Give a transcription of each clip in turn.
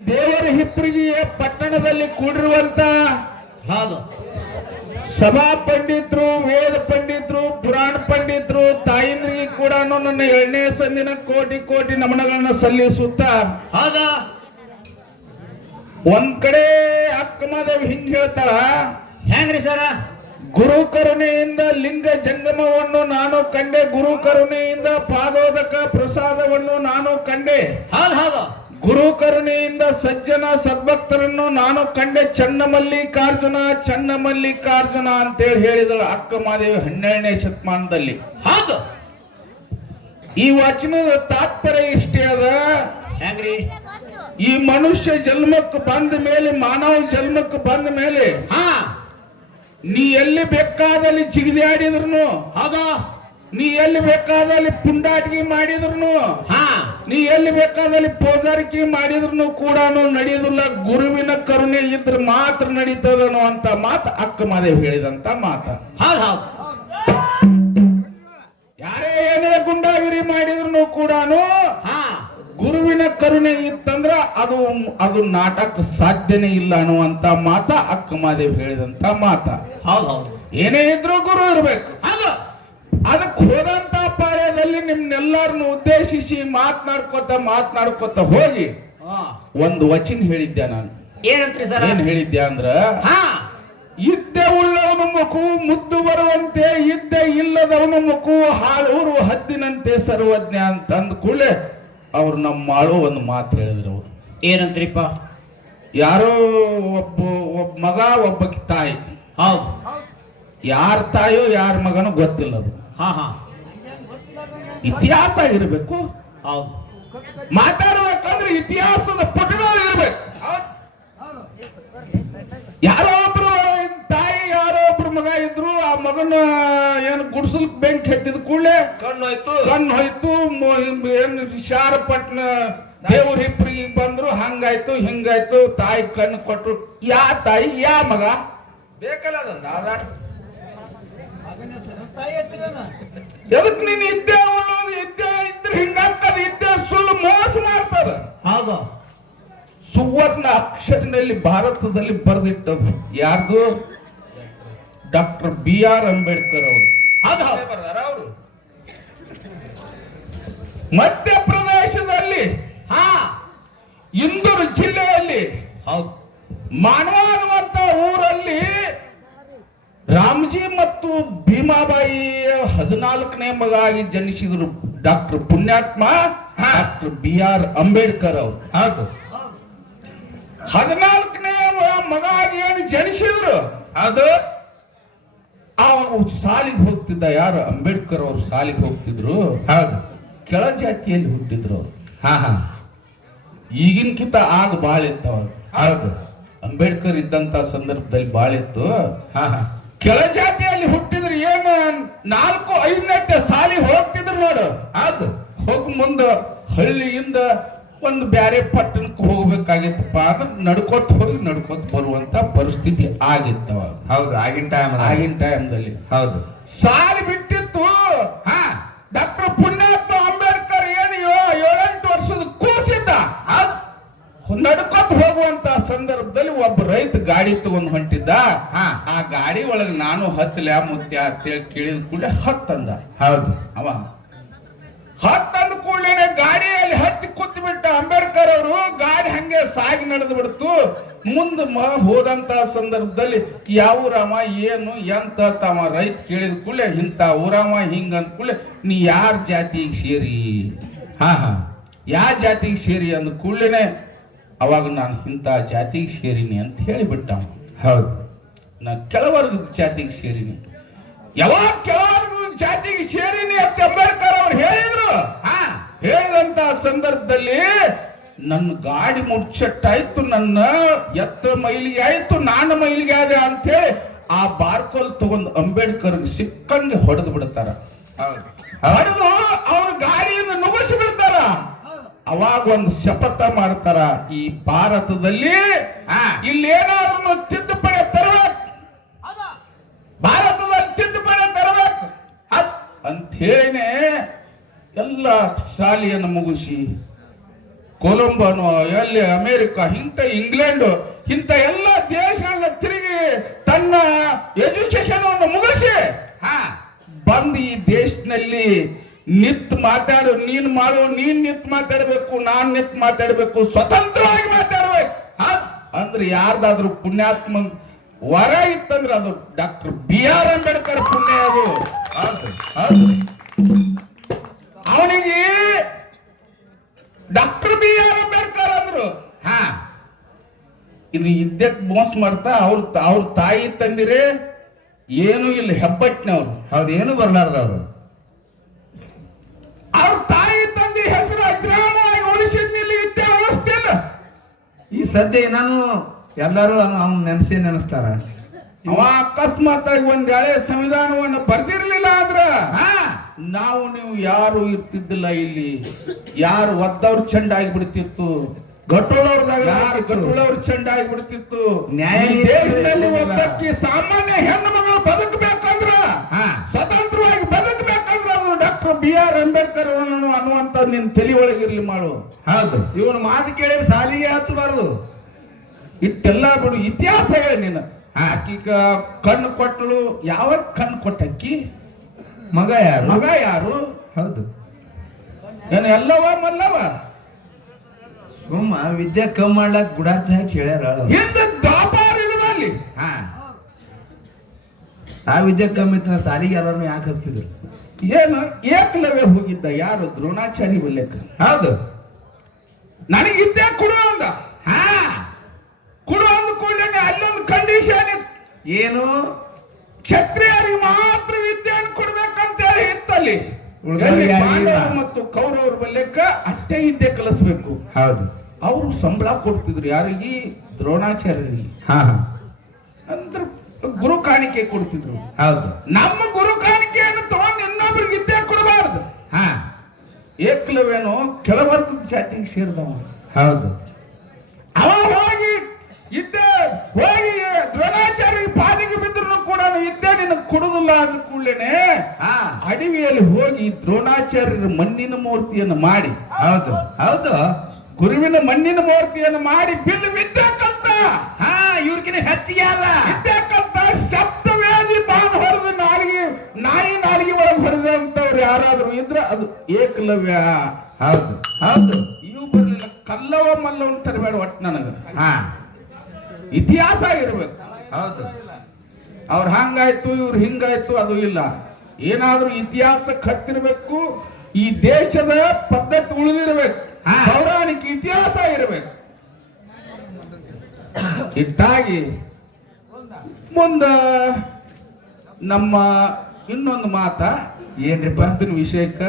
ದೇವರ ಹಿಪ್ಪರಿಗೆಯ ಪಟ್ಟಣದಲ್ಲಿ ಕೂಡಿರುವಂತ ಹೌದು ಸಭಾ ಪಂಡಿತರು, ವೇದ ಪಂಡಿತರು, ಪುರಾಣ ಪಂಡಿತರು, ತಾಯಿಂದ್ರಿಗೆ ಕೂಡ ನನ್ನ 2ನೇ ಸಂದಿನ ಕೋಟಿ ಕೋಟಿ ನಮನಗಳನ್ನ ಸಲ್ಲಿಸುತ್ತಾ ಹೌದಾ ಒಂದ್ ಕಡೆ ಅಕ್ಕ ಮಾದೇವಿ ಹಿಂಗ್ ಹೇಳ್ತಾಳ, ಹೆಂಗ್ರಿ ಸರ? ಗುರು ಕರುಣೆಯಿಂದ ಲಿಂಗ ಜಂಗಮವನ್ನು ನಾನು ಕಂಡೆ, ಗುರು ಕರುಣೆಯಿಂದ ಪಾದೋದಕ ಪ್ರಸಾದವನ್ನು ನಾನು ಕಂಡೆ, ಹೌದು ಹೌದು ಗುರು ಕರುಣೆಯಿಂದ ಸಜ್ಜನ ಸದ್ಭಕ್ತರನ್ನು ನಾನು ಕಂಡೆ, ಚನ್ನಮಲ್ಲಿಕಾರ್ಜುನ ಚನ್ನಮಲ್ಲಿಕಾರ್ಜುನ ಅಂತೇಳಿ ಹೇಳಿದಳು ಅಕ್ಕ ಮಾದೇವಿ 12ನೇ ಶತಮಾನದಲ್ಲಿ. ಹೌದು ಈ ವಚನದ ತಾತ್ಪರ್ಯ ಇಷ್ಟೇ ಅದ, ಹೆಂಗ್ರಿ? ಈ ಮನುಷ್ಯ ಜನ್ಮಕ್ಕೆ ಬಂದ ಮೇಲೆ, ಮಾನವ ಜನ್ಮಕ್ಕೆ ಬಂದ ಮೇಲೆ ಹಾ ನೀ ಎಲ್ಲಿ ಬೇಕಾದಲ್ಲಿ ಜಿಗಿದಾಡಿದ್ರು, ಹೌದಾ ನೀ ಎಲ್ಲಿ ಬೇಕಾದಲ್ಲಿ ಪುಂಡಾಟಿಕೆ ಮಾಡಿದ್ರು, ಹಾ ನೀ ಎಲ್ಲಿ ಬೇಕಾದಲ್ಲಿ ಪೂಜಾರಿಕೆ ಮಾಡಿದ್ರು ಕೂಡ ನಡೆಯುದಿಲ್ಲ, ಗುರುವಿನ ಕರುಣೆ ಇದ್ರೆ ಮಾತ್ರ ನಡೀತದನು ಅಂತ ಮಾತು ಅಕ್ಕ ಮಾದೇವಿ ಹೇಳಿದಂತ ಮಾತ. ಹೌದು ಹೌದು ಯಾರೇ ಏನೇ ಗುಂಡಾಗಿರಿ ಮಾಡಿದ್ರು ಕೂಡ ಹಾ ಗುರುವಿನ ಕರುಣೆ ಇತ್ತಂದ್ರ ಅದು ನಾಟಕ ಸಾಧ್ಯನೇ ಇಲ್ಲ ಅನ್ನುವಂತ ಮಾತ ಅಕ್ಕ ಮಾದೇವಿ ಹೇಳಿದಂತ ಮಾತ. ಹೌದು ಹೌದು ಏನೇ ಇದ್ರೂ ಗುರು ಇರ್ಬೇಕು. ಹೌದು ಅದಕ್ಕೆ ಹೋದಂತ ಪಾಳ್ಯದಲ್ಲಿ ನಿಮ್ನೆಲ್ಲಾರನ್ನು ಉದ್ದೇಶಿಸಿ ಮಾತನಾಡ್ಕೊತ ಹೋಗಿ ಹಾ ಒಂದು ವಚನ ಹೇಳಿದ್ದೆ ನಾನು. ಏನಂತ್ರಿ ಸರ? ಏನ್ ಹೇಳಿದ್ದೆ ಅಂದ್ರ, ಹಾ ಇದ್ದೆ ಉಳ್ಳವನ ಮುಖು ಮುದ್ದು ಬರುವಂತೆ, ಇದ್ದೆ ಇಲ್ಲದವನ ಮುಖು ಹಾಳೂರು ಹದ್ದಿನಂತೆ ಸರ್ವಜ್ಞ ಅಂತ ಅಂದ ಕೂಡಲೇ ಅವ್ರು ನಮ್ಮ ಮಾಳು ಒಂದು ಮಾತು ಹೇಳಿದ್ರು. ಅವರು ಏನಂತ್ರಿಪ್ಪ? ಯಾರೋ ಒಬ್ಬ ಮಗ ಒಬ್ಬಕ್ಕೆ ತಾಯಿ, ಹೌದು ಯಾರ ತಾಯೋ ಯಾರ ಮಗನೋ ಗೊತ್ತಿಲ್ಲ. ಅದು ಹಾ ಹಾ ಇತಿಹಾಸ ಇರಬೇಕು. ಹೌದು ಮಾತಾಡ್ಬೇಕಂದ್ರೆ ಇತಿಹಾಸದ ಪುಟಗಳು ಇರ್ಬೇಕು. ಯಾರೋ ಒಬ್ರು ತಾಯಿ ಯಾರೋ ಒಬ್ರು ಮಗ ಇದ್ರು, ಆ ಮಗನ ಏನು ಗುಡ್ಸಲ್ಕ್ ಬೆಂಕಿ ಹತ್ತಿದ ಕೂಡಲೇ ಕಣ್ಣು ಹೋಯ್ತು, ಏನು ಶಾರಪಟ್ನ ದೇವ್ರ ಹಿಪ್ಪರಿಗೆ ಬಂದ್ರು, ಹಂಗಾಯ್ತು ಹಿಂಗಾಯ್ತು, ತಾಯಿ ಕಣ್ಣು ಕೊಟ್ರು. ಯಾ ತಾಯಿ ಯಾ ಮಗ ಬೇಕಲ್ಲ ಆಧಾರ್? ಎದಕ್ ನೀನ್ ಇದ್ದೇ ಉಳ್ಳೋದು, ಇದ್ದೇ ಇದ್ರೆ ಹಿಂಗಾಗ್ತದ, ಇದ್ದೇ ಸುಳ್ಳು ಮೋಸ ಮಾಡ್ತದ. ಹೌದು ಸುವರ್ಣ ಅಕ್ಷರದಲ್ಲಿ ಭಾರತದಲ್ಲಿ ಬರೆದಿಟ್ಟದು ಯಾರ್ದು? ಡಾಕ್ಟರ್ BR ಅಂಬೇಡ್ಕರ್ ಅವರು. ಹೌದು ಮಧ್ಯಪ್ರದೇಶದಲ್ಲಿ ಹಾ ಇಂದೂರು ಜಿಲ್ಲೆಯಲ್ಲಿ ಹೌದು ಮಾನವ ಅನ್ನುವಂತ ಊರಲ್ಲಿ ರಾಮ್ಜಿ ಮತ್ತು ಭೀಮಾಬಾಯಿ 14ನೇ ಮಗ ಆಗಿ ಜನಿಸಿದ್ರು ಡಾಕ್ಟರ್ ಪುಣ್ಯಾತ್ಮ ಡಾಕ್ಟರ್ BR ಅಂಬೇಡ್ಕರ್ ಅವರು. ಹೌದು 14ನೇ ಮಗ ಆಗಿ ಏನು ಜನಿಸಿದ್ರು, ಅದು ಅವಾಗ ಶಾಲಿಗೆ ಹೋಗ್ತಿದ್ದ. ಯಾರು? ಅಂಬೇಡ್ಕರ್ ಅವರು ಶಾಲಿಗೆ ಹೋಗ್ತಿದ್ರು. ಹೌದು ಕೆಳ ಜಾತಿಯಲ್ಲಿ ಹುಟ್ಟಿದ್ರು ಅವರು. ಹಾ ಹಾ ಈಗಿನಕಿಂತ ಆಗ ಬಾಳ ಇತ್ತು ಅವರು. ಹೌದು ಅಂಬೇಡ್ಕರ್ ಇದ್ದಂತ ಸಂದರ್ಭದಲ್ಲಿ ಬಾಳ ಇತ್ತು. ಹಾ ಹಾ ಕೆಳ ಜಾತಿಯಲ್ಲಿ ಹುಟ್ಟಿದ್ರು. ಏನು 4-5 ಸಾಲಿ ಹೋಗ್ತಿದ್ರು ನೋಡು. ಹೌದು ಹೋಗ ಮುಂದ ಹಳ್ಳಿಯಿಂದ ಒಂದು ಬ್ಯಾರೆ ಪಟ್ಟಣಕ್ಕೆ ಹೋಗ್ಬೇಕಾಗಿತ್ತಪ್ಪ ಅಂದ್ರೆ ನಡ್ಕೋತ ಹೋಗಿ ನಡ್ಕೋತ ಬರುವಂತ ಪರಿಸ್ಥಿತಿ ಆಗಿತ್ತು. ಹೌದು ಆಗಿನ ಟೈಮ್ದಲ್ಲಿ ಹೌದು ಸಾಲಿ ಬಿಟ್ಟಿತ್ತು. ಹಾ ಡಾಕ್ಟರ್ ಪುಣ್ಯಾತ್ಮ ಅಂಬೇಡ್ಕರ್ ಏನು 7-8 ವರ್ಷದ ಕೂಸಿದ್ದ. ನಡ್ಕೋತ ಹೋಗುವಂತ ಸಂದರ್ಭದಲ್ಲಿ ಒಬ್ಬ ರೈತ ಗಾಡಿ ತಗೊಂಡ್ ಹೊಂಟಿದ್ದ. ಆ ಗಾಡಿ ಒಳಗೆ ನಾನು ಹತ್ತಲ ಮುತ್ಯ ಅಂತೇಳಿ ಕೇಳಿದ ಕೂಡಲೇ ಹತ್ತಂದ. ಹೌದು ಅವ ಹತ್ತಂದ ಕೂಡಲೇ ಗಾಡಿಯಲ್ಲಿ ಹತ್ತಿ ಕೂತ್ ಬಿಟ್ಟ ಅಂಬೇಡ್ಕರ್ ಅವರು. ಗಾಡಿ ಹಂಗೆ ಸಾಗಿ ನಡೆದು ಬಿಡ್ತು. ಮುಂದೆ ಹೋದಂತ ಸಂದರ್ಭದಲ್ಲಿ ಯಾವ ಊರವ ಏನು ಎಂತ ತಮ್ಮ ರೈತ ಕೇಳಿದ ಕೂಡಲೇ ಇಂಥ ಊರವ ಹಿಂಗ ಅಂದ ಕೂಡಲೇ ನೀ ಯಾರ ಜಾತಿಗೆ ಸೇರಿ, ಹಾ ಹಾ ಯಾವ ಜಾತಿಗೆ ಸೇರಿ ಅಂದ ಕೂಡಲೇ ಅವಾಗ ನಾನು ಇಂಥ ಜಾತಿಗೆ ಸೇರಿನಿ ಅಂತ ಹೇಳಿಬಿಟ್ಟ. ಹೌದು ನಾ ಕೆಳವರ್ಗದ ಜಾತಿಗೆ ಸೇರಿನಿ. ಯಾವಾಗ ಕೆಳವರ್ಗದ ಜಾತಿಗೆ ಸೇರಿನಿ ಅಂತ ಅಂಬೇಡ್ಕರ್ ಅವ್ರು ಹೇಳಿದ್ರು. ಹೇಳಿದಂತ ಸಂದರ್ಭದಲ್ಲಿ ನನ್ನ ಗಾಡಿ ಮುಚ್ಚಟ್ಟಾಯ್ತು, ನನ್ನ ಎತ್ತ ಮೈಲಿಗೆ ಆಯ್ತು, ನಾನು ಮೈಲಿಗೆ ಆದೆ ಅಂತೇಳಿ ಆ ಬಾರ್ಕೋಲ್ ತಗೊಂಡು ಅಂಬೇಡ್ಕರ್ ಸಿಕ್ಕಂಗೆ ಹೊಡೆದು ಬಿಡ್ತಾರ. ಹೊಡೆದು ಅವ್ರ ಗಾಡಿಯನ್ನು ನುಗ್ಗಿಸಿ ಬಿಡ್ತಾರ. ಅವಾಗ ಒಂದು ಶಪಥ ಮಾಡ್ತಾರ, ಈ ಭಾರತದಲ್ಲಿ ಇಲ್ಲೇನಾದ್ರೂ ತಿದ್ದುಪಡಿ ತರಬೇಕು, ಭಾರತದಲ್ಲಿ ತಿದ್ದುಪಡಿ ತರಬೇಕು ಅಂತ ಹೇಳಿನೇ ಎಲ್ಲ ಶಾಲೆಯನ್ನು ಮುಗಿಸಿ ಕೊಲಂಬೋನು, ಎಲ್ಲಿ ಅಮೇರಿಕ, ಇಂಥ ಇಂಗ್ಲೆಂಡ್, ಇಂಥ ಎಲ್ಲ ದೇಶಗಳನ್ನ ತಿರುಗಿ ತನ್ನ ಎಜುಕೇಶನ್ ಅನ್ನು ಮುಗಿಸಿ ಬಂದು ಈ ದೇಶದಲ್ಲಿ ನಿತ್ ಮಾತಾಡು, ನೀನ್ ಮಾಡು, ನೀನ್ ನಿತ್ ಮಾತಾಡ್ಬೇಕು, ನಾನ್ ನಿತ್ ಮಾತಾಡ್ಬೇಕು, ಸ್ವತಂತ್ರವಾಗಿ ಮಾತಾಡ್ಬೇಕು ಅಂದ್ರೆ ಯಾರ್ದಾದ್ರು ಪುಣ್ಯಾತ್ಮ ವರ ಇತ್ತಂದ್ರೆ ಅದು ಡಾಕ್ಟರ್ B.R. ಅಂಬೇಡ್ಕರ್ ಪುಣ್ಯ. ಅದು ಅವನಿಗೆ ಡಾಕ್ಟರ್ B.R. ಅಂಬೇಡ್ಕರ್ ಅಂದ್ರು. ಇದು ಇದ್ದಕ್ಕೆ ಮೋಸ ಮಾಡ್ತಾ ಅವ್ರ ತಾಯಿ ತಂದಿರೇ ಏನು ಇಲ್ಲ, ಹೆಬ್ಬಟ್ಟಿನವ್ರು. ಹೌದು, ಏನು ಬರ್ಲಾರ್ದವ್ರು. ಅವ್ರ ತಾಯಿ ತಂದೆ ಹೆಸರು ಅಜ್ರಾಮವಾಗಿ ಉಳಿಸಿದ್ನಿಲ್ಲ, ಇದ್ದೇ ಉಳಿಸ್ತಿಲ್ಲ. ಈ ಸದ್ಯ ನಾನು ಎಲ್ಲರೂ ಅವ್ನ ನೆನೆಸ್ತಾರ. ಅವ ಅಕಸ್ಮಾತ್ ಆಗಿ ಒಂದ್ ಹಳೆ ಸಂವಿಧಾನವನ್ನು ಬರ್ದಿರ್ಲಿಲ್ಲ ಅಂದ್ರ ನಾವು ನೀವು ಯಾರು ಇರ್ತಿದ್ದಿಲ್ಲ. ಇಲ್ಲಿ ಯಾರು ಒದ್ದವ್ರು ಚಂಡ ಆಗಿಬಿಡ್ತಿತ್ತು, ಗಟ್ಟುಳವ್ರ ಚಂಡ ಆಗಿಬಿಡ್ತಿತ್ತು. ದೇಶದಲ್ಲಿ ಒಬ್ಬಕ್ಕೆ ಸಾಮಾನ್ಯ ಹೆಣ್ಣು ಮಗಳು ಬದುಕಬೇಕಂದ್ರ, ಸ್ವತಂತ್ರವಾಗಿ ಬದುಕಬೇಕಂದ್ರ ಅದು ಡಾಕ್ಟರ್ B.R. ಅಂಬೇಡ್ಕರ್ ಅನ್ನುವಂತ ನಿನ್ ತಲೆ ಒಳಗಿರ್ಲಿ ಮಾಡು. ಹೌದು, ಇವನು ಮಾತು ಕೇಳಿದ್ರೆ ಸಾಲಿಗೆ ಹಚ್ಚಬಾರದು. ಇಟ್ಟೆಲ್ಲ ಬಿಡು, ಇತಿಹಾಸ ಹೇಳಿ ನೀನು. ಆಕೀಗ ಕಣ್ಣು ಕೊಟ್ಟಳು, ಯಾವಾಗ ಕಣ್ಣು ಕೊಟ್ಟಕ್ಕಿ? ಮಗ ಯಾರು? ಹೌದು, ಏನು ಎಲ್ಲವ ಮಲ್ಲವ? ಸುಮ್ಮ ವಿದ್ಯೆ ಕಮ್ಮಿ ಮಾಡ್ಲಾಕ್ ಗುಡಾರ್ಥ ಹಾಕಿ ಹೇಳ್ಯಾರ. ಹಿಂದೆ ದ್ವಾಪಾರ ಯುಗದಲ್ಲಿ ಆ ವಿದ್ಯೆ ಕಮ್ಮಿ ಇತ್ತ ಸಾಲಿಗೆ ಎಲ್ಲರೂ ಯಾಕೆ ಹಚ್ತಿದ್ರು? ಏನು ಏಕಲವ್ಯ ಹೋಗಿದ್ದ, ಯಾರು? ದ್ರೋಣಾಚಾರ್ಯ ಬಲ್ಲೇಕ. ಹೌದು, ನನಗಿದ್ದೆ ಕೊಡು ಅಂದ. ಕೊಡು ಅಂದ ಕೂಡಲೇ ಅಲ್ಲೊಂದು ಕಂಡೀಷನ್ ಇತ್ತು. ಏನು? ಕ್ಷತ್ರಿಯರಿಗೆ ಮಾತ್ರ ವಿದ್ಯೆಯನ್ನು ಕೊಡ್ಬೇಕಂತ ಹೇಳಿ ಇತ್ತಲ್ಲಿ. ಮತ್ತು ಕೌರವ್ರ ಬಲ್ಲೆಕ್ಕ ಅಷ್ಟೇ ವಿದ್ಯೆ ಕಲಿಸ್ಬೇಕು. ಹೌದು, ಅವರು ಸಂಬಳ ಕೊಡ್ತಿದ್ರು ಯಾರಿಗೆ? ದ್ರೋಣಾಚಾರ್ಯರಿಗೆ. ಅಂದ್ರೆ ಗುರು ಕಾಣಿಕೆ ಕೊಡ್ತಿದ್ರು. ಹೌದು, ನಮ್ಮ ಗುರು ಕಾಣಿಕೆಯನ್ನು ತಗೊಂಡು ಇನ್ನೊಬ್ರಿಗೆ ವಿದ್ಯೆ ಕೊಡಬಾರ್ದು. ಏಕಲವ್ಯನು ಕೆಳವರ್ಗದ ಜಾತಿಗೆ ಸೇರಿದವ. ಹೌದು, ಅವ ಹೋಗಿ ದ್ರೋಣಾಚಾರ್ಯ ಪಾದಿಗೆ ಬಿದ್ರು ಕೂಡ ಇದ್ದೇ ನಿನಗೆ ಕೊಡುದಿಲ್ಲ ಅಂದ ಕೂಡಲೇನೆ ಅಡವಿಯಲ್ಲಿ ಹೋಗಿ ದ್ರೋಣಾಚಾರ್ಯರ ಮಣ್ಣಿನ ಮೂರ್ತಿಯನ್ನು ಮಾಡಿ, ಹೌದು ಹೌದು, ಗುರುವಿನ ಮಣ್ಣಿನ ಮೂರ್ತಿಯನ್ನು ಮಾಡಿ ಬಿಲ್ ವಿದ್ಯೆ ಕಲ್ತ. ಇವ್ರಿಗಿನ ಹೆಚ್ಚಿಗೆ ಆದ ವಿದ್ಯೆ ಕಲ್ತ. ಶಬ್ದವೇದಿ ಬಾಣ ಹೊಡೆದು ನಾಲಿಗೆ ಒಳಗೆ ಹೊಡೆದ ಅಂತವ್ರು ಯಾರಾದ್ರೂ ಇದ್ರ ಅದು ಏಕಲವ್ಯ. ಹೌದು ಹೌದು, ಇವು ಬರ್ಲಿಲ್ಲ. ಕಲ್ಲವ ಮಲ್ಲವನ್ ತರಬೇಡ ಒಟ್ಟು ನನಗ. ಇತಿಹಾಸ ಇರ್ಬೇಕು. ಹೌದು, ಅವ್ರು ಹಂಗಾಯ್ತು ಇವ್ರು ಹಿಂಗಾಯ್ತು ಅದು ಇಲ್ಲ. ಏನಾದ್ರೂ ಇತಿಹಾಸ ಕಟ್ಟಿರ್ಬೇಕು. ಈ ದೇಶದ ಪದ್ಧತಿ ಉಳಿದಿರ್ಬೇಕು. ಪೌರಾಣಿಕ ಇತಿಹಾಸ ಇರಬೇಕು. ಇಟ್ಟಾಗಿ ಮುಂದ ನಮ್ಮ ಇನ್ನೊಂದು ಮಾತ ಏನ್ರಿ ಬಂದಿನ ವಿಷಯಕ್ಕ,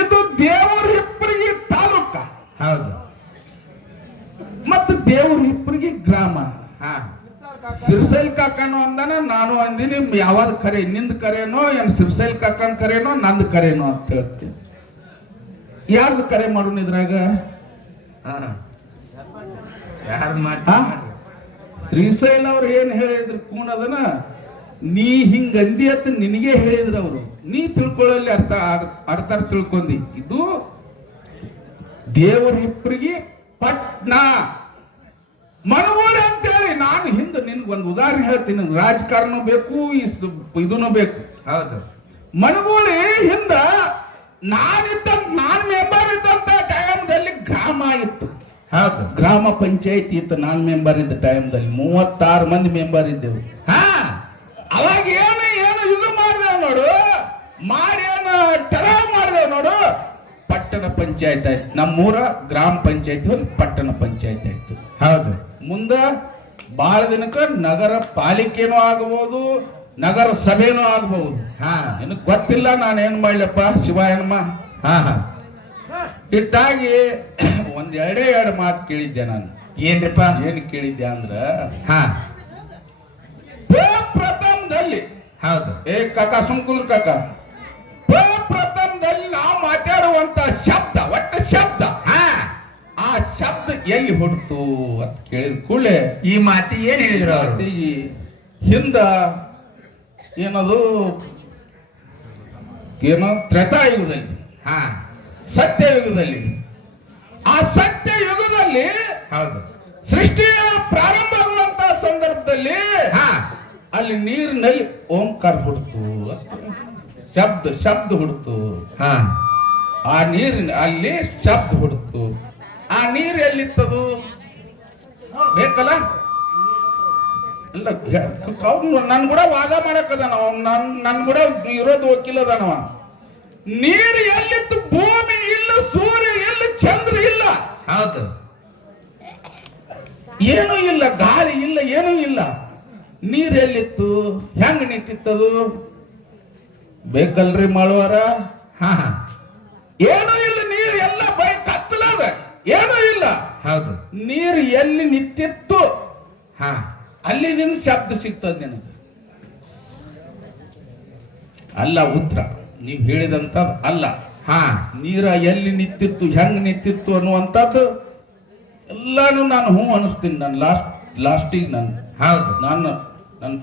ಇದು ದೇವರ ಹಿಪ್ಪರಿಗೆ ತಾಲೂಕ. ಹೌದು, ಮತ್ತು ದೇವ್ರ ಹಿಪ್ಪರಿಗೆ ಗ್ರಾಮ. ಸಿರ್ಸೈಲ್ ಕಾಕನು ಅಂದಾನ, ನಾನು ಅಂದಿನಿ ಯಾವ್ದು ಕರೆ, ನಿಂದ ಕರೆನೋ ಏನ್ ಸಿರ್ಸೈಲ್ ಕಾಕನ್ ಕರೆನೋ ನಂದು ಕರೆನೋ ಅಂತ ಹೇಳ್ತೀನಿ. ಯಾರ್ದು ಕರೆ ಮಾಡೋಣ ಇದ್ರಾಗ? ಶ್ರೀಶೈಲ್ ಅವ್ರು ಏನ್ ಹೇಳಿದ್ರು ಕೂನದನ, ನೀ ಹಿಂಗ ಅಂದಿ ಅಂತ ನಿನಗೆ ಹೇಳಿದ್ರು ಅವರು. ನೀ ತಿಳ್ಕೊಳ್ಳಲ್ಲಿ ಅರ್ಥ ತಿಳ್ಕೊಂಡಿ. ಇದು ದೇವರ ಹಿಪ್ಪರಿಗೆ ಪಟ್ನಾ ಮನಗೋಳಿ ಅಂತೇಳಿ. ನಾನು ಹಿಂದೆ ನಿನ್ಗೊಂದು ಉದಾಹರಣೆ ಹೇಳ್ತೀನಿ. ರಾಜಕಾರಣ ಬೇಕು, ಇದನ್ನು ಬೇಕು. ಹೌದು, ಮನಗೋಳಿ ಹಿಂದ ನಾನು ಮೆಂಬರ್ ಇದ್ದಂತ ಟೈಮ್ದಲ್ಲಿ ಗ್ರಾಮ ಇತ್ತು. ಹೌದು, ಗ್ರಾಮ ಪಂಚಾಯತಿ ಇತ್ತು. ನಾನು ಮೆಂಬರ್ ಇದ್ದ ಟೈಮ್ದಲ್ಲಿ 36 ಮಂದಿ ಮೆಂಬರ್ ಇದ್ದೆವು. ಅವಾಗ ಏನು ಇದು ಮಾಡಿದೆವು ನೋಡು, ಏನು ಟರಾವ್ ಮಾಡಿದೆವು ನೋಡು. ಪಟ್ಟಣ ಪಂಚಾಯತ್ ಆಯ್ತು. ನಮ್ಮೂರ ಗ್ರಾಮ ಪಂಚಾಯತಿ ಹೋಗಿ ಪಟ್ಟಣ ಪಂಚಾಯತ್ ಆಯ್ತು. ಹೌದು, ಮುಂದ ಬಹಳ ದಿನಕ್ಕ ನಗರ ಪಾಲಿಕೆನೂ ಆಗಬಹುದು, ನಗರ ಸಭೆನೂ ಆಗಬಹುದು. ನಿನಗೆ ಗೊತ್ತಿಲ್ಲ, ನಾನೇನ್ ಮಾಡ್ಲಪ್ಪ ಶಿವಾಯನಮ್ಮ. ಇಟ್ಟಾಗಿ ಎರಡು ಮಾತು ಕೇಳಿದ್ದೆ ನಾನು. ಏನ್ರಿಪ್ಪ? ಏನ್ ಕೇಳಿದ್ದೆ ಅಂದ್ರ, ಪ್ರಥಮದಲ್ಲಿ. ಹೌದು, ಕಾಕ ಸುಂಕುಲ್ ಕಾಕ, ಪ್ರಥಮದಲ್ಲಿ ನಾವು ಮಾತಾಡುವಂತ ಶಬ್ದ, ಒಟ್ಟು ಶಬ್ದ, ಆ ಶಬ್ದ ಎಲ್ಲಿ ಹೊಡ್ತು ಅಂತ ಕೇಳಿದ ಕೂಡಲೇ ಈ ಮಾತಿ ಏನ್ ಹೇಳಿದ್ರು ಅವರು? ಹಿಂದ ಏನದು ಏನೋ ತ್ರೇತಾಯುಗದಲ್ಲಿ, ಸತ್ಯಯುಗದಲ್ಲಿ ಆ ಸತ್ಯ ಯುಗದಲ್ಲಿ ಹೌದು. ಸೃಷ್ಟಿಯ ಪ್ರಾರಂಭ ಆಗುವಂತ ಸಂದರ್ಭದಲ್ಲಿ ಅಲ್ಲಿ ನೀರಿನಲ್ಲಿ ಓಂಕಾರ ಹುಡುಕು, ಶಬ್ದ ಹುಡುಕು. ಹಾ, ಆ ನೀರಿನ ಅಲ್ಲಿ ಶಬ್ದ ಹುಡುಕು. ಆ ನೀರು ಎಲ್ಲಿತ್ತದು ಬೇಕಲ್ಲ. ಇಲ್ಲ ಅವ್ನು ನನ್ ಕೂಡ ವಾದ ಮಾಡಕ್ಕದಾನ, ನನ್ ಕೂಡ ಇರೋದು ವಕೀಲ ಅದಾನವ. ನೀರು ಎಲ್ಲಿತ್ತು? ಭೂಮಿ ಇಲ್ಲ, ಸೂರ್ಯ ಇಲ್ಲ, ಚಂದ್ರ ಇಲ್ಲ. ಹೌದು. ಏನೂ ಇಲ್ಲ, ಗಾಳಿ ಇಲ್ಲ, ಏನೂ ಇಲ್ಲ. ನೀರು ಎಲ್ಲಿತ್ತು? ಹೆಂಗ ನಿಂತಿತ್ತದು ಬೇಕಲ್ರಿ ಮಾಳುವಾರ? ಹಾ, ಏನೂ ಇಲ್ಲ, ನೀರು ಎಲ್ಲ ಬೈ ಕತ್ತಲದ, ಏನೂ ಇಲ್ಲ. ಹೌದು. ನೀರು ಎಲ್ಲಿ ನಿಂತಿತ್ತು ಹಾ, ಅಲ್ಲಿದಿಂದ ಶಬ್ದ ಸಿಗ್ತದೆ ನಿನಗೆ. ಅಲ್ಲ ಉತ್ತರ ನೀವು ಹೇಳಿದಂತ ಅಲ್ಲ. ಹಾ, ನೀರ ಎಲ್ಲಿ ನಿಂತಿತ್ತು, ಹೆಂಗ್ ನಿಂತಿತ್ತು ಅನ್ನುವಂಥದ್ದು ಎಲ್ಲಾನು ನಾನು ಹ್ಞೂ ಅನಿಸ್ತೀನಿ. ನಾನು ಲಾಸ್ಟಿಗೆ ಹೌದು. ನಾನು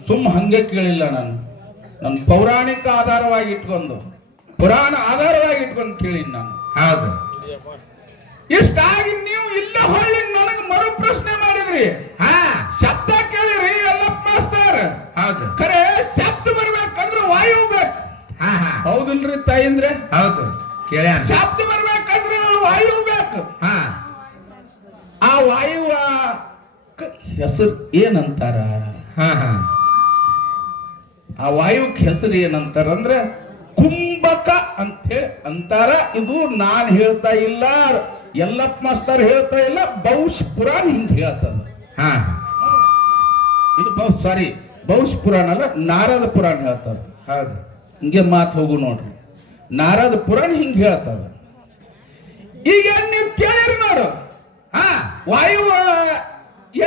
ಸುಮ್ಮ ಹಂಗೆ ಕೇಳಿಲ್ಲ. ನನ್ನ ಪೌರಾಣಿಕ ಆಧಾರವಾಗಿ ಇಟ್ಕೊಂಡು, ಪುರಾಣ ಆಧಾರವಾಗಿ ಇಟ್ಕೊಂಡು ಕೇಳಿನಿ ನಾನು. ಹೌದು. ಇಷ್ಟಾಗಿ ನೀವು ಇಲ್ಲ ಹೊಳ್ಳಿ ನನಗೆ ಮರು ಪ್ರಶ್ನೆ ಮಾಡಿದ್ರಿ. ಹಾ, ಶಬ್ದ ಕೇಳಿರಿ ಎಲ್ಲಪ್ಪ ಮಾಸ್ತರ್. ಹೌದು. ಖರೆ ಶಬ್ದ ಬರ್ಬೇಕಂದ್ರೆ ವಾಯು ಬೇಕು. ಹಾ, ಹಾ, ಹೌದಿಲ್ರಿ ತಾಯಿಂದ್ರೆ? ಹೌದು. ಕೇಳ್ಯಾನ. ಶಬ್ದ ಬರ್ಬೇಕಂದ್ರೆ ವಾಯು ಬೇಕು. ಹಾ, ಆ ವಾಯುವ ಹೆಸರು ಏನಂತಾರ? ಹಾ, ಹಾ, ಆ ವಾಯುಕ್ಕೆ ಹೆಸರು ಏನಂತಾರ ಅಂದ್ರೆ ಕುಂಭಕ ಅಂತ ಹೇಳಿ ಅಂತಾರ. ಇದು ನಾನ್ ಹೇಳ್ತಾ ಇಲ್ಲ, ಎಲ್ಲಪ್ಪ ಮಾಸ್ತರ್ ಹೇಳ್ತಾ ಇಲ್ಲ, ಬಹುಶಃ ಪುರಾಣ ಹಿಂಗ್ ಹೇಳ್ತದ. ಹಾ, ಇದು ಬಹುಶಃ ಪುರಾಣ ಅಲ್ಲ, ನಾರದ ಪುರಾಣ ಹೇಳ್ತಾರ. ಹೌದು. ಹಿಂಗೆ ಮಾತು ಹೋಗು ನೋಡ್ರಿ. ನಾರದ ಪುರಾಣ ಹಿಂಗ್ ಹೇಳ್ತದ. ಈಗ ನೀವು ಕೇಳಿರಿ ನೋಡು. ಹಾ, ವಾಯು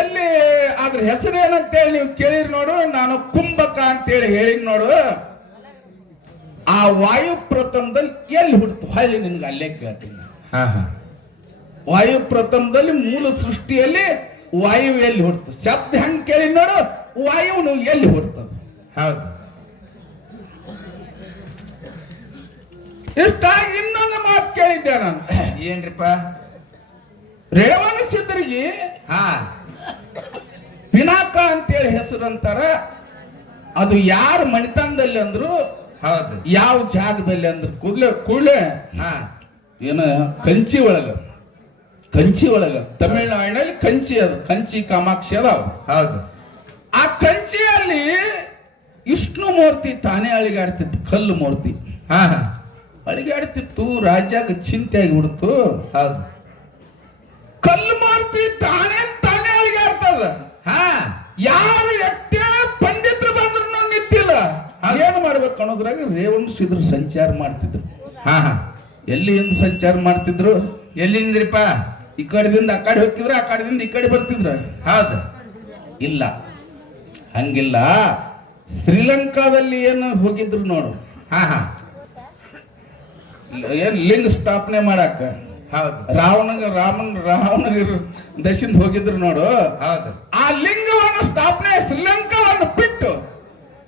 ಎಲ್ಲಿ ಅದ್ರ ಹೆಸರು ಏನಂತೇಳಿ ನೀವು ಕೇಳಿರಿ ನೋಡು. ನಾನು ಕುಂಭಕ ಅಂತೇಳಿ ಹೇಳಿನಿ ನೋಡು. ಆ ವಾಯು ಪ್ರಥಮದಲ್ಲಿ ಎಲ್ಲಿ ಹುಡ್ತು? ಹೊಳ್ಳಿ ನಿನ್ಗೆ ಅಲ್ಲೇ ಕೇಳ್ತೀನಿ. ಹಾ, ಹಾ, ವಾಯು ಪ್ರಥಮದಲ್ಲಿ ಮೂಲ ಸೃಷ್ಟಿಯಲ್ಲಿ ವಾಯು ಎಲ್ಲಿ ಹುಡ್ತು? ಶಬ್ದ ಹೆಂಗ್ ಕೇಳಿ ನೋಡು, ವಾಯುನು ಎಲ್ಲಿ ಹುಡ್ತದ? ಹೌದು. ಇಷ್ಟಾಗಿ ಇನ್ನೊಂದು ಮಾತು ಕೇಳಿದ್ದೆ ನಾನು. ಏನ್ರಿಪ್ಪ? ರೇವಣ ಸಿದ್ಧರಿಗೆ ಹಾ, ಪಿನಾಕ ಅಂತೇಳಿ ಹೆಸರು ಅಂತಾರ. ಅದು ಯಾರ ಮಣಿತನದಲ್ಲಿ ಅಂದ್ರು, ಹೌದು. ಯಾವ ಜಾಗದಲ್ಲಿ ಅಂದ್ರು ಕೂಡ್ಲೆ ಹಾ, ಏನ ಕಂಚಿ ಒಳಗ ತಮಿಳುನಾಡಿನಲ್ಲಿ ಕಂಚಿ, ಅದು ಕಂಚಿ ಕಾಮಾಕ್ಷಿ ಅದಾವ. ಹೌದು. ಆ ಕಂಚಿಯಲ್ಲಿ ವಿಷ್ಣು ಮೂರ್ತಿ ತಾನೇ ಅಳಿಗಾಡ್ತಿತ್ತು, ಕಲ್ಲು ಮೂರ್ತಿ. ಹಾ, ಹಾ, ಅಳಿಗಾಡ್ತಿತ್ತು. ರಾಜ್ಯಾಗ ಚಿಂತೆ ಆಗಿಬಿಡ್ತು. ಹೌದು. ಕಲ್ಲು ಮೂರ್ತಿ ತಾನೇ ಅಳಿಗಾಡ್ತದ. ಹಾ, ಯಾರು ಎಷ್ಟೇ ಪಂಡಿತರು ಬಂದ್ರು ನಿಂತಿಲ್ಲ. ಏನು ಮಾಡ್ಬೇಕು ಅನ್ನೋದ್ರಾಗ ರೇವಣ ಸಿದ್ರು ಸಂಚಾರ ಮಾಡ್ತಿದ್ರು. ಹಾ, ಹಾ, ಎಲ್ಲಿಂದ ಸಂಚಾರ ಮಾಡ್ತಿದ್ರು? ಎಲ್ಲಿಂದ್ರಿಪ್ಪ? ಈ ಕಡೆದಿಂದ ಆ ಕಡೆ ಹೋಗ್ತಿದ್ರ, ಆ ಕಡೆದಿಂದ ಈ ಕಡೆ ಬರ್ತಿದ್ರ? ಹೌದು. ಇಲ್ಲ, ಹಂಗಿಲ್ಲ. ಶ್ರೀಲಂಕಾದಲ್ಲಿ ಏನು ಹೋಗಿದ್ರು ನೋಡು. ಹಾ, ಹಾ, ಏನ್ ಲಿಂಗ ಸ್ಥಾಪನೆ ಮಾಡಾಕ ಹೌದು. ರಾವಣಗ ದಶಿಂದ ಹೋಗಿದ್ರು ನೋಡು. ಹೌದು. ಆ ಲಿಂಗವನ್ನು ಸ್ಥಾಪನೆ ಶ್ರೀಲಂಕಾವನ್ನು ಬಿಟ್ಟು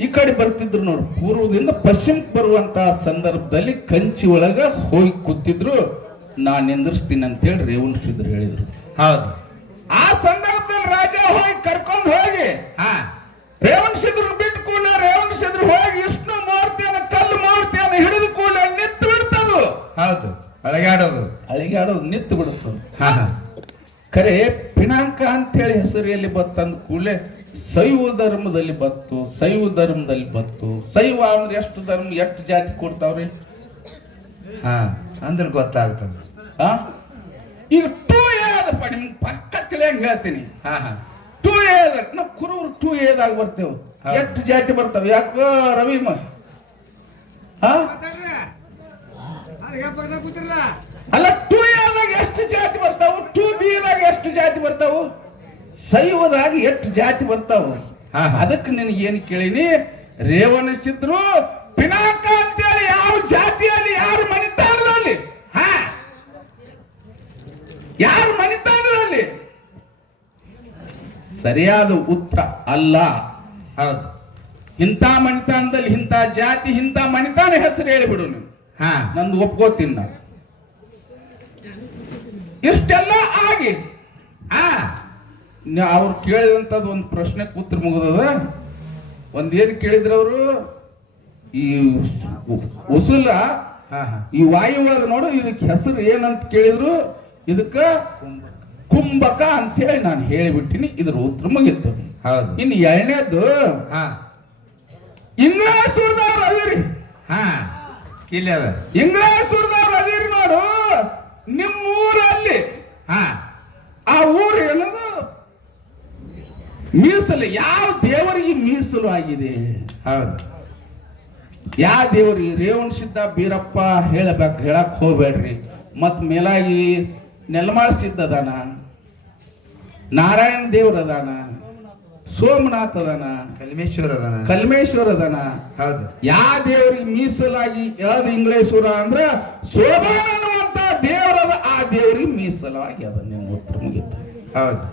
ಈ ಕಡೆ ಬರ್ತಿದ್ರು ನೋಡು. ಪೂರ್ವದಿಂದ ಪಶ್ಚಿಮಕ್ಕೆ ಬರುವಂತ ಸಂದರ್ಭದಲ್ಲಿ ಕಂಚಿ ಒಳಗ ಹೋಗಿ ಕೂತಿದ್ರು. ನಾನು ನಿಂದಿರ್ಸ್ತೀನಿ ಅಂತೇಳಿ ರೇವಣ ಸಿದ್ಧರು ಹೇಳಿದ್ರು. ಹೌದು. ಆ ಸಂದರ್ಭದಲ್ಲಿ ರಾಜ ಹೋಗಿ ಕರ್ಕೊಂಡು ಹೋಗಿ ಹಾ, ರೇವಣ ಸಿದ್ಧರು ಬಿಟ್ಟು ಕೂಡಲೇ ರೇವಣ ಸಿದ್ಧರು ಹೋಗಿ ವಿಷ್ಣು ಮೂರ್ತಿಯನ್ನು, ಕಲ್ಲು ಮೂರ್ತಿಯನ್ನು ಹಿಡಿದು ಕೂಡಲೇ ನಿಂತು ಬಿಡ್ತದು. ಹೌದು. ಅಳಿಗಾಡೋದು ನಿಂತು ಬಿಡುತ್ತೆ. ಹಾ, ಹಾ, ಖರೆ ಪಿನಾಕ ಅಂತೇಳಿ ಹೆಸರು ಎಲ್ಲಿ ಬತ್ತಂದ ಕೂಡಲೇ ಶೈವ ಧರ್ಮದಲ್ಲಿ ಬತ್ತು. ಶೈವ ಅಂದ್ರೆ ಎಷ್ಟು ಧರ್ಮ, ಎಷ್ಟು ಜಾತಿ ಕೊಡ್ತಾವ್ರಿ? ಹಾ, ಅಂದ್ರೆ ಗೊತ್ತಾಗ್ತದೆ. ಹಾ, ಈಗ 2A ಅದಪ್ಪ, ನಿಮ್ಗೆ ಪಕ್ಕ ತಿಳಿಯಂಗ್ ಹೇಳ್ತೀನಿ. ಹಾ, ಹಾ, 2A ಅದ. ನಾವು ಕುರುವ್ರು 2A ದಾಗ ಬರ್ತೇವೆ. ಎಷ್ಟು ಜಾತಿ ಬರ್ತಾವ? ಯಾಕೋ ರವಿ ಅಲ್ಲ, 2A ದಾಗ ಎಷ್ಟು ಜಾತಿ ಬರ್ತಾವು? 2B ದಾಗ ಎಷ್ಟು ಜಾತಿ ಬರ್ತಾವು? ಶೈವದಾಗ ಎಷ್ಟು ಜಾತಿ ಬರ್ತಾವು? ಅದಕ್ಕೆ ನಿನಗೆ ಏನು ಕೇಳಿನಿ, ರೇವಣ ಸಿದ್ಧರು ಪಿನಾಕ ಅಂತೇಳಿ ಯಾವ ಜಾತಿಯಲ್ಲಿ, ಯಾರ ಮನಿತಾಣದಲ್ಲಿ, ಯಾರ ಮನಿತಾಣದಲ್ಲಿ? ಸರಿಯಾದ ಉತ್ತರ ಅಲ್ಲ. ಹೌದು. ಇಂಥ ಮನಿತಾಣದಲ್ಲಿ ಇಂಥ ಜಾತಿ, ಇಂಥ ಮನಿತಾಣ ಹೆಸರು ಹೇಳಿಬಿಡು ನೀವು. ಹಾ, ನಂದು ಒಪ್ಕೋತೀನಿ ನಾನು. ಇಷ್ಟೆಲ್ಲ ಆಗಿ ಅವ್ರು ಕೇಳಿದಂಥದ್ದು ಒಂದು ಪ್ರಶ್ನೆ ಕೂತ್ರ ಮುಗಿದದ. ಒಂದೇನು ಕೇಳಿದ್ರು ಅವರು, ಈ ಉಸುಲ ಈ ವಾಯುವಾದ ನೋಡು, ಇದಕ್ಕೆ ಹೆಸರು ಏನಂತ ಕೇಳಿದ್ರು. ಇದಕ್ಕ ಕುಂಭಕ ಅಂತೇಳಿ ನಾನು ಹೇಳಿಬಿಟ್ಟಿನಿ. ಇದ್ರ ಉತ್ತರ ಮುಗಿತ್ತು. ಇನ್ನು ಎರಡನೇದ್ದು ಇಂಗ್ಲಾಸೂರ್ದವ್ರು ಅದಿರಿ. ಇಲ್ಲಿ ಅದ ಇಂಗ್ಲಾಸೂರ್ದವ್ರು ಅದಿರಿ ನೋಡು. ನಿಮ್ಮ ಊರಲ್ಲಿ ಆ ಊರು ಏನದು ಮೀಸಲು, ಯಾವ ದೇವರಿಗೆ ಮೀಸಲು ಆಗಿದೆ? ಹೌದು. ಯಾವ ದೇವರಿಗೆ? ರೇವಣ ಸಿದ್ಧ ಬೀರಪ್ಪ ಹೇಳಕ್ ಹೋಗ್ಬೇಡ್ರಿ. ಮತ್ ಮೇಲಾಗಿ ನೆಲಮಾಳ ಸಿದ್ಧ ಅದಾನ, ನಾರಾಯಣ ದೇವ್ರ ಅದಾನ, ಸೋಮನಾಥ್ ಅದಾನ, ಕಲ್ಮೇಶ್ವರ ಅದಾನ. ಹೌದು. ಯಾವ ದೇವರಿಗೆ ಮೀಸಲಾಗಿ ಯಾವ್ದು ಇಂಗ್ಲೇಶ್ವರ ಅಂದ್ರ ಸೋಬಾನ ಅನ್ನುವಂತ ದೇವರದ, ಆ ದೇವರಿಗೆ ಮೀಸಲಾಗಿ ಅದ. ನೀವು ಉತ್ತರ ಮುಗಿತ. ಹೌದು.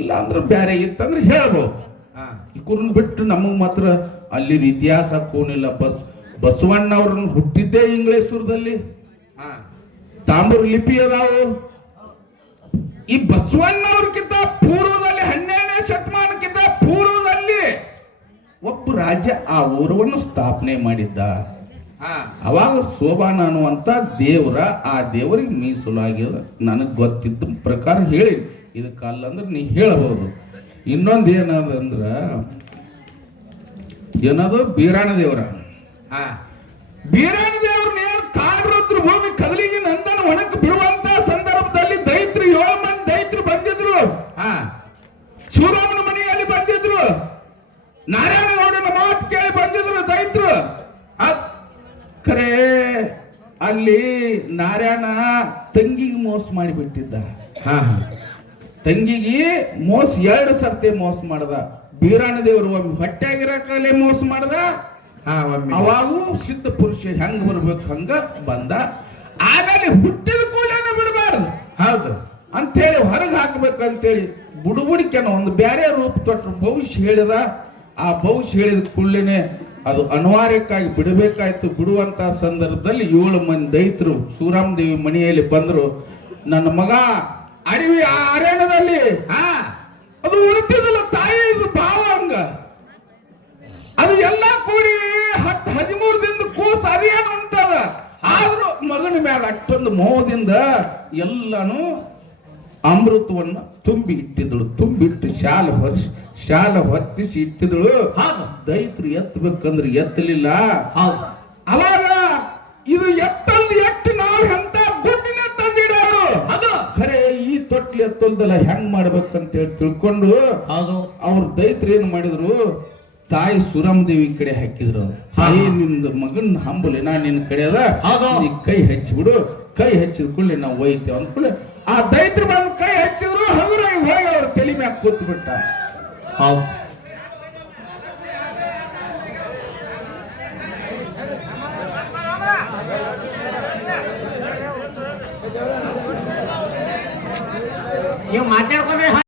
ಇಲ್ಲ ಅಂದ್ರೆ ಬೇರೆ ಇತ್ತಂದ್ರೆ ಹೇಳ್ಬೋದು. ಈ ಕುರ್ನ್ ಬಿಟ್ಟು ನಮಗ್ ಮಾತ್ರ ಅಲ್ಲಿದ ಇತಿಹಾಸ ಕೋನಿಲ್ಲ. ಬಸವಣ್ಣವ್ರನ್ನ ಹುಟ್ಟಿದ್ದೇ ಇಂಗ್ಲೇಶ್ವರದಲ್ಲಿ. ತಾಂಬೂರು ಲಿಪಿ ಅದಾವು. ಈ ಬಸವಣ್ಣವ್ರಕ್ಕಿಂತ ಪೂರ್ವದಲ್ಲಿ 12ನೇ ಶತಮಾನಕ್ಕಿಂತ ಪೂರ್ವದಲ್ಲಿ ಒಬ್ಬ ರಾಜ ಆ ಊರವನ್ನು ಸ್ಥಾಪನೆ ಮಾಡಿದ್ದ. ಅವಾಗ ಸೋಬಾನ ಅನ್ನುವಂತ ದೇವರ, ಆ ದೇವರಿಗೆ ಮೀಸಲಾಗ್ಯದ. ನನಗ್ ಗೊತ್ತಿದ್ದ ಪ್ರಕಾರ ಹೇಳಿ, ಇದಕ್ಕಲ್ಲ ಅಂದ್ರೆ ನೀ ಹೇಳಬಹುದು. ಇನ್ನೊಂದು ಏನದಂದ್ರ ಏನದು ಬೀರಾಣ ದೇವರ. ಬೀರಾಣ ದೇವ್ರನ್ನ ಏನು ಕಾಡ್ರದ್ರ ಭೂಮಿ ಕದಲಿಗೆ ನಂದನ ಒಣಕ್ ಬಿಡುವಂತ ಸಂದರ್ಭದಲ್ಲಿ ದೈತ್ರು 7 ಮಂದಿ ದೈತ್ರು ಬಂದಿದ್ರು. ಶಿವರಾಮನ ಮನೆಯಲ್ಲಿ ಬಂದಿದ್ರು. ನಾರಾಯಣ ಗೌಡನ ಮಾತು ಕೇಳಿ ಬಂದಿದ್ರು ದೈತ್ರು. ಖರೆ ಅಲ್ಲಿ ನಾರಾಯಣ ತಂಗಿಗೆ ಮೋಸ ಮಾಡಿಬಿಟ್ಟಿದ್ದ. ತಂಗಿಗೆ ಮೋಸ 2 ಸರ್ತಿ ಮೋಸ ಮಾಡ್ದ. ಬೀರಾಣ ದೇವರು ಒಮ್ಮೆ ಹೊಟ್ಟೆಗಿರಕಲೆ ಮೋಸ ಮಾಡ್ದ. ಅವಾಗೂ ಸಿದ್ಧ ಪುರುಷ ಹೆಂಗ್ ಬರ್ಬೇಕು ಹಂಗ ಬಂದ. ಆಮೇಲೆ ಹುಟ್ಟಿದ ಕೂಡಲೇ ಬಿಡಬಾರ್ದು. ಹೌದು ಅಂತೇಳಿ ಹೊರಗೆ ಹಾಕ್ಬೇಕಂತೇಳಿ ಬುಡುಬುಡಿಕೆನ ಒಂದು ಬೇರೆ ರೂಪ ತೊಟ್ಟರು. ಭವಿಷ್ಯ ಹೇಳಿದ. ಆ ಭವಿಷ್ಯ ಹೇಳಿದ ಕೂಡಲೇ ಅದು ಅನಿವಾರ್ಯಕ್ಕಾಗಿ ಬಿಡಬೇಕಾಯ್ತು. ಬಿಡುವಂತ ಸಂದರ್ಭದಲ್ಲಿ 7 ಮಂದಿ ದೈತರು ಶಿವರಾಮ ದೇವಿ ಮನೆಯಲ್ಲಿ ಬಂದ್ರು. ನನ್ನ ಮಗ ಅಡವಿ ಆ ಅರಣ್ಯದಲ್ಲಿ ಅದು ಉಳಿತಿದಲ್ಲ ತಾಯಿ ಭಾವ ಹಂಗ ಅದು ಎಲ್ಲ ಕೂಡಿ 13 ದಿನದ ಕೂಸ ಅದೇನು ಉಂಟದ. ಆದ್ರೂ ಮಗನ ಮ್ಯಾಗ ಅಷ್ಟೊಂದು ಮೋಹದಿಂದ ಎಲ್ಲಾನು ಅಮೃತವನ್ನ ತುಂಬಿ ಇಟ್ಟಿದಳು. ತುಂಬಿಟ್ಟು ಶಾಲ ಹೊತ್ತಿಸಿ ಇಟ್ಟಿದಳು. ದೈತ್ರು ಎತ್ತಬೇಕಂದ್ರೆ ಎತ್ತಲಿಲ್ಲ. ಅವಾಗ ಇದು ಎತ್ತಲ್ಲಿ ಎಟ್ಟು ನಾವು ಎಂತ ಗುಡ್ಡಿನ ತಂದಿಡೋರು. ಅದು ಖರೆ ಈ ತೊಟ್ಲಿ ಎತ್ತಲ್ದಲ್ಲ, ಹೆಂಗ್ ಮಾಡ್ಬೇಕಂತ ಹೇಳಿ ತಿಳ್ಕೊಂಡು ಅವ್ರ ದೈತ್ರು ಏನ್ ಮಾಡಿದ್ರು, ತಾಯಿ ಸುರಮ್ ದೇವಿ ಕಡೆ ಹಾಕಿದ್ರು. ತಾಯಿ ನಿಮ್ದು ಮಗನ್ ಹಂಬಲಿ ನಾ ನಿನ್ನ ಕಡೆ ಅದ, ನೀ ಕೈ ಹಚ್ಚಿಬಿಡು. ಕೈ ಹಚ್ಚಿದ ಕೂಡಲೇ ನಾವು ಒಯ್ತೇವೆ ಅಂದ್ಕೂಡಲೇ ಆ ದೈತ್ರು ಬಂದು ಕೈ ಹಚ್ಚಿದ್ರು. ಹಗುರಾಗಿ ಹೋಗಿ ಅವ್ರ ತಲೆ ಮ್ಯಾಗ ಕೂತ್ ಬಿಟ್ಟ. ನೀವು ಮಾತಾಡ್ಕೊಂಡ್ರೆ